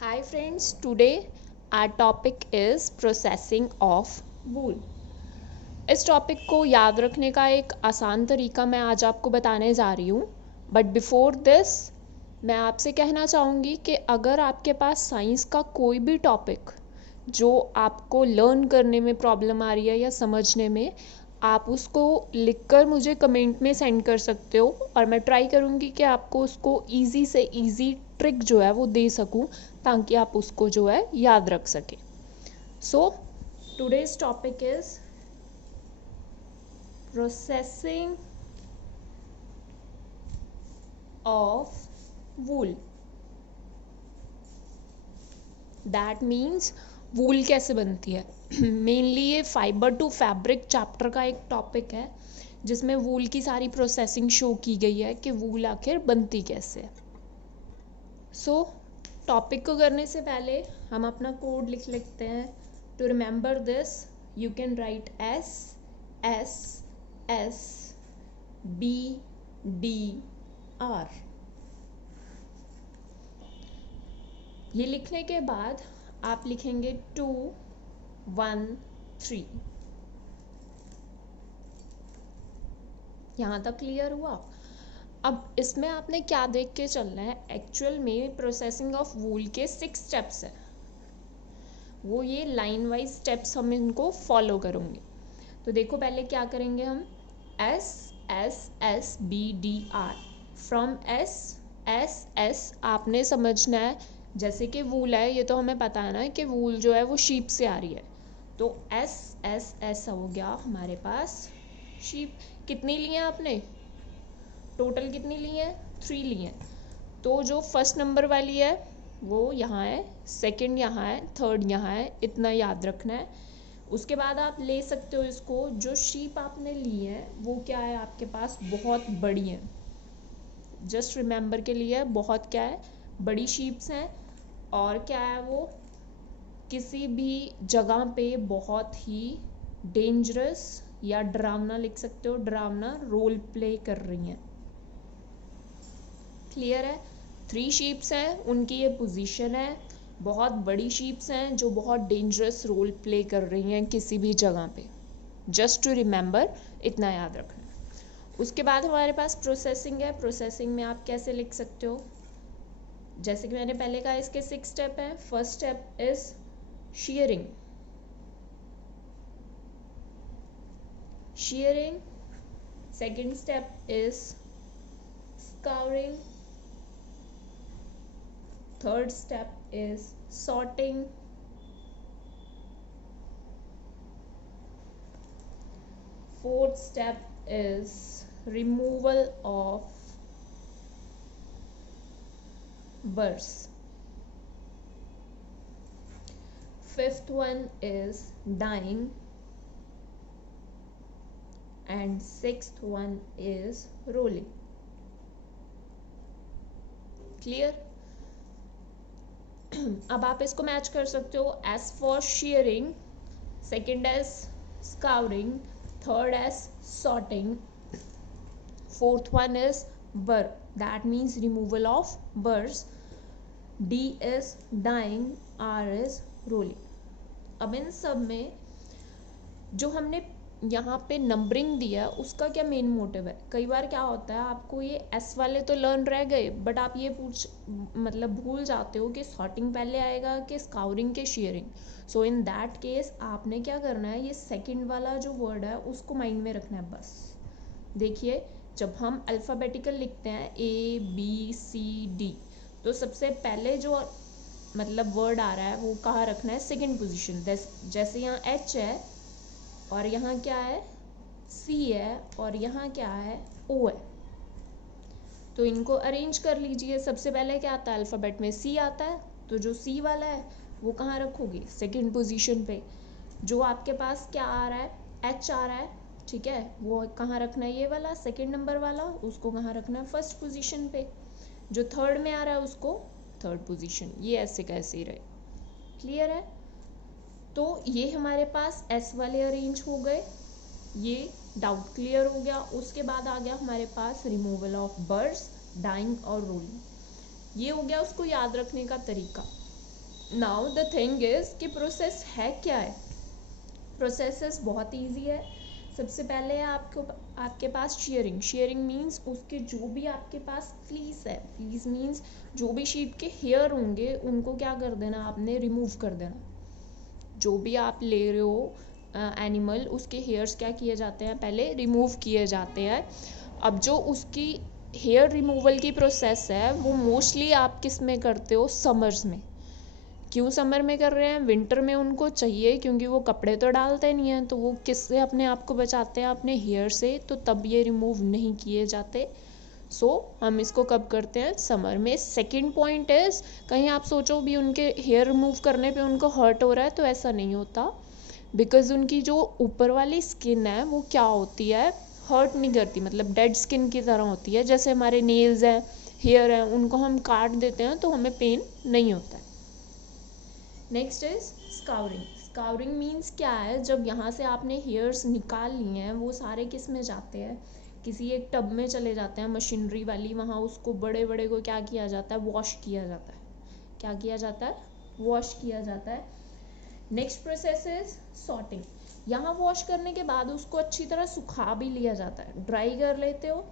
Hi friends, today our topic is processing of wool. इस topic को याद रखने का एक आसान तरीका मैं आज आपको बताने जा रही हूँ। बट बिफोर दिस मैं आपसे कहना चाहूँगी कि अगर आपके पास साइंस का कोई भी टॉपिक जो आपको लर्न करने में प्रॉब्लम आ रही है या समझने में, आप उसको लिखकर मुझे कमेंट में सेंड कर सकते हो और मैं ट्राई करूँगी कि आपको उसको ईज़ी से ईज़ी ट्रिक जो है वो दे सकूँ ताकि आप उसको जो है याद रख सकें। So today's topic is processing of wool. That means wool कैसे बनती है। मेनली ये फाइबर टू फैब्रिक चैप्टर का एक टॉपिक है जिसमें वूल की सारी प्रोसेसिंग शो की गई है कि वूल आखिर बनती कैसे है। सो टॉपिक को करने से पहले हम अपना कोड लिख लेते हैं। To remember this you can write S S S B D R. ये लिखने के बाद आप लिखेंगे 2 1 3। यहाँ तक क्लियर हुआ। अब इसमें आपने क्या देख के चलना है, एक्चुअल में प्रोसेसिंग ऑफ वूल के 6 स्टेप्स है। वो ये लाइन वाइज स्टेप्स हम इनको फॉलो करेंगे। तो देखो पहले क्या करेंगे हम, S S S B D R. From S S S आपने समझना है, जैसे कि वूल है, ये तो हमें पता है ना कि वूल जो है वो शीप से आ रही है। तो एस एस एस हो गया हमारे पास शीप। कितनी ली हैं आपने, टोटल कितनी ली हैं, 3 ली हैं। तो जो फर्स्ट नंबर वाली है वो यहाँ है, सेकंड यहाँ है, थर्ड यहाँ है, इतना याद रखना है। उसके बाद आप ले सकते हो इसको, जो शीप आपने ली है वो क्या है आपके पास, बहुत बड़ी है। जस्ट रिमेंबर के लिए बहुत क्या है, बड़ी शीप्स हैं। और क्या है वो, किसी भी जगह पे बहुत ही डेंजरस या डरावना लिख सकते हो, डरावना रोल प्ले कर रही हैं। क्लियर है। 3 शीप्स हैं, उनकी ये पोजीशन है। बहुत बड़ी शीप्स हैं जो बहुत डेंजरस रोल प्ले कर रही हैं किसी भी जगह पे। जस्ट टू रिमेंबर, इतना याद रखना। उसके बाद हमारे पास प्रोसेसिंग है। प्रोसेसिंग में आप कैसे लिख सकते हो, जैसे कि मैंने पहले कहा, इसके 6 स्टेप हैं। First step is shearing। shearing। second step is scouring। third step is sorting। fourth step is removal of burrs। fifth one is dyeing and sixth one is rolling। Clear. अब आप इसको मैच कर सकते हो। S for shearing, second as scouring, third as sorting, fourth one is burr, that means removal of burrs, D is dyeing, R is rolling। अब इन सब में जो हमने यहाँ पे नंबरिंग दिया है उसका क्या मेन मोटिव है। कई बार क्या होता है, आपको ये एस वाले तो लर्न रह गए बट आप ये मतलब भूल जाते हो कि सॉर्टिंग पहले आएगा कि स्काउरिंग के sharing. So in that case आपने क्या करना है, ये सेकंड वाला जो वर्ड है उसको माइंड में रखना है बस। देखिए, जब हम अल्फ़ाबेटिकल लिखते हैं A B C D, तो सबसे पहले जो मतलब वर्ड आ रहा है वो कहाँ रखना है, सेकंड पोजीशन। जैसे यहाँ H है और यहाँ क्या है, C है, और यहाँ क्या है, O है। तो इनको अरेंज कर लीजिए। सबसे पहले क्या आता है, अल्फ़ाबेट में C आता है, तो जो C वाला है वो कहाँ रखोगे, सेकंड पोजीशन पे। जो आपके पास क्या आ रहा है, H आ रहा है, ठीक है, वो कहाँ रखना है, ये वाला सेकंड नंबर वाला, उसको कहाँ रखना है, फर्स्ट पोजीशन पे। जो थर्ड में आ रहा है उसको थर्ड पोजीशन। ये ऐसे कैसे ही रहे। क्लियर है। तो ये हमारे पास एस वाले अरेंज हो गए, ये डाउट क्लियर हो गया। उसके बाद आ गया हमारे पास रिमूवल ऑफ बर्ड्स, डाइंग और रोलिंग। ये हो गया उसको याद रखने का तरीका। नाउ द थिंग इज कि प्रोसेस है क्या है। प्रोसेस बहुत इजी है। सबसे पहले है आपके पास शेयरिंग। शेयरिंग मीन्स उसके जो भी आपके पास फ्लीस है, फ्लीस मीन्स जो भी शीप के हेयर होंगे उनको क्या कर देना, आपने रिमूव कर देना। जो भी आप ले रहे हो एनिमल, उसके हेयर्स क्या किए जाते हैं, पहले रिमूव किए जाते हैं। अब जो उसकी हेयर रिमूवल की प्रोसेस है वो मोस्टली आप किस में करते हो, समर्स में। क्यों समर में कर रहे हैं, विंटर में उनको चाहिए क्योंकि वो कपड़े तो डालते नहीं हैं, तो वो किससे अपने आप को बचाते हैं, अपने हेयर से, तो तब ये रिमूव नहीं किए जाते। सो हम इसको कब करते हैं, समर में। सेकंड पॉइंट इज, कहीं आप सोचो भी उनके हेयर रिमूव करने पे उनको हर्ट हो रहा है, तो ऐसा नहीं होता। बिकॉज उनकी जो ऊपर वाली स्किन है वो क्या होती है, हर्ट नहीं करती, मतलब डेड स्किन की तरह होती है। जैसे हमारे नेल्स हैं, हेयर हैं, उनको हम काट देते हैं तो हमें पेन नहीं होता है। Next is scouring. Scouring means क्या है, जब यहाँ से आपने हेयर्स निकाल लिए हैं वो सारे किस में जाते हैं, किसी एक टब में चले जाते हैं, मशीनरी वाली, वहाँ उसको बड़े बड़े को क्या किया जाता है, वॉश किया जाता है। क्या किया जाता है, वॉश किया जाता है। Next process is sorting. यहाँ वॉश करने के बाद उसको अच्छी तरह सुखा भी लिया जाता है, ड्राई कर लेते हो।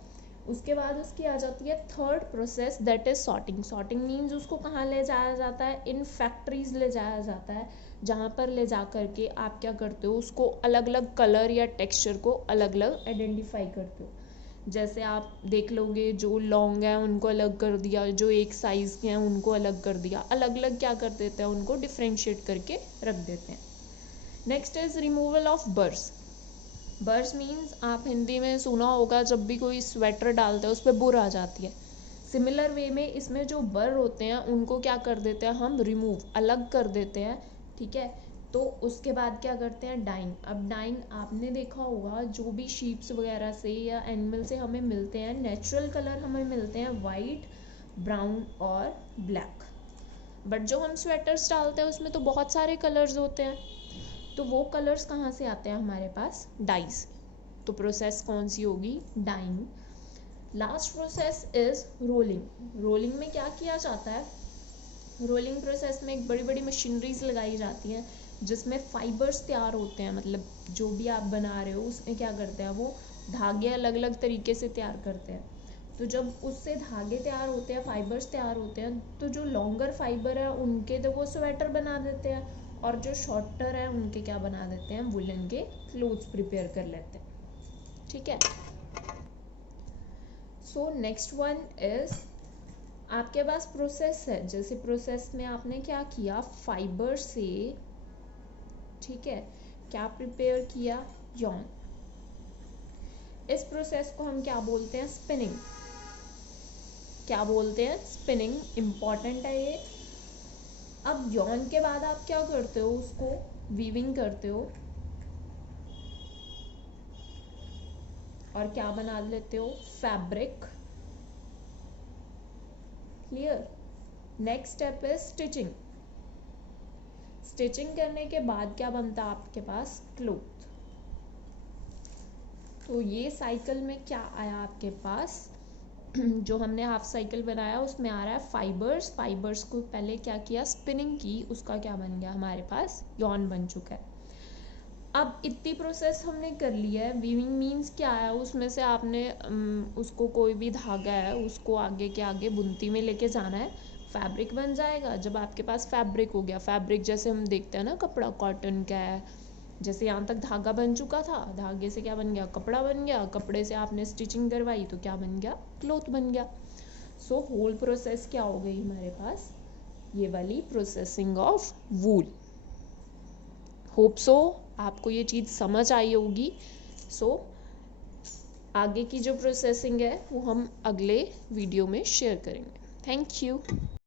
उसके बाद उसकी आ जाती है third process, that is sorting. Sorting means उसको कहाँ ले जाया जाता है, इन फैक्ट्रीज ले जाया जाता है, जहाँ पर ले जा करके आप क्या करते हो, उसको अलग अलग कलर या टेक्सचर को अलग अलग आइडेंटिफाई करते हो। जैसे आप देख लोगे, जो लॉन्ग हैं उनको अलग कर दिया, जो एक साइज़ के हैं उनको अलग कर दिया, अलग अलग क्या कर देते हैं, उनको डिफ्रेंशिएट करके रख देते हैं। Next is removal of burrs. Burrs means आप हिंदी में सुना होगा, जब भी कोई स्वेटर डालता है उस पर बुर आ जाती है। सिमिलर वे में इसमें जो बर होते हैं उनको क्या कर देते हैं, हम रिमूव, अलग कर देते हैं। ठीक है, तो उसके बाद क्या करते हैं, डाइंग। अब डाइंग आपने देखा होगा, जो भी शीप्स वगैरह से या एनिमल से हमें मिलते हैं, नेचुरल कलर हमें मिलते हैं वाइट, ब्राउन और ब्लैक। बट जो हम स्वेटर्स डालते हैं उसमें तो बहुत सारे कलर्स होते हैं, तो वो कलर्स कहाँ से आते हैं हमारे पास, डाई से। तो प्रोसेस कौन सी होगी, dyeing. Last process is rolling. Rolling में क्या किया जाता है, रोलिंग प्रोसेस में एक बड़ी बड़ी मशीनरीज लगाई जाती हैं जिसमें फाइबर्स तैयार होते हैं। मतलब जो भी आप बना रहे हो उसमें क्या करते हैं, वो धागे अलग अलग तरीके से तैयार करते हैं। तो जब उससे धागे तैयार होते हैं, फाइबर्स तैयार होते हैं, तो जो लॉन्गर फाइबर है उनके तो वो स्वेटर बना देते हैं, और जो शॉर्टर है उनके क्या बना देते हैं, वुलन के क्लोथ्स प्रिपेयर कर लेते हैं। ठीक है, सो नेक्स्ट वन इज, आपके पास प्रोसेस है, जैसे प्रोसेस में आपने क्या किया, फाइबर से, ठीक है, क्या प्रिपेयर किया, यॉर्न। इस प्रोसेस को हम क्या बोलते हैं, स्पिनिंग। क्या बोलते हैं, स्पिनिंग। इम्पॉर्टेंट है ये। अब यॉर्न के बाद आप क्या करते हो, उसको वीविंग करते हो और क्या बना लेते हो, fabric. Clear. Next step is stitching. Stitching करने के बाद क्या बनता है आपके पास, क्लोथ। तो ये साइकिल में क्या आया आपके पास, जो हमने हाफ साइकिल बनाया उसमें आ रहा है फाइबर्स। फाइबर्स को पहले क्या किया, स्पिनिंग की, उसका क्या बन गया, हमारे पास यॉर्न बन चुका है। अब इतनी प्रोसेस हमने कर ली है। वीविंग मीन्स क्या है, उसमें से आपने उसको कोई भी धागा है उसको आगे के आगे बुनती में लेके जाना है, फैब्रिक बन जाएगा। जब आपके पास फैब्रिक हो गया, फैब्रिक जैसे हम देखते हैं ना, कपड़ा कॉटन का है, जैसे यहाँ तक धागा बन चुका था, धागे से क्या बन गया, कपड़ा बन गया, कपड़े से आपने स्टिचिंग करवाई तो क्या बन गया, क्लोथ बन गया। सो होल प्रोसेस क्या हो गई हमारे पास, ये वाली processing of wool. Hope so आपको ये चीज़ समझ आई होगी। सो आगे की जो प्रोसेसिंग है वो हम अगले वीडियो में शेयर करेंगे। Thank you.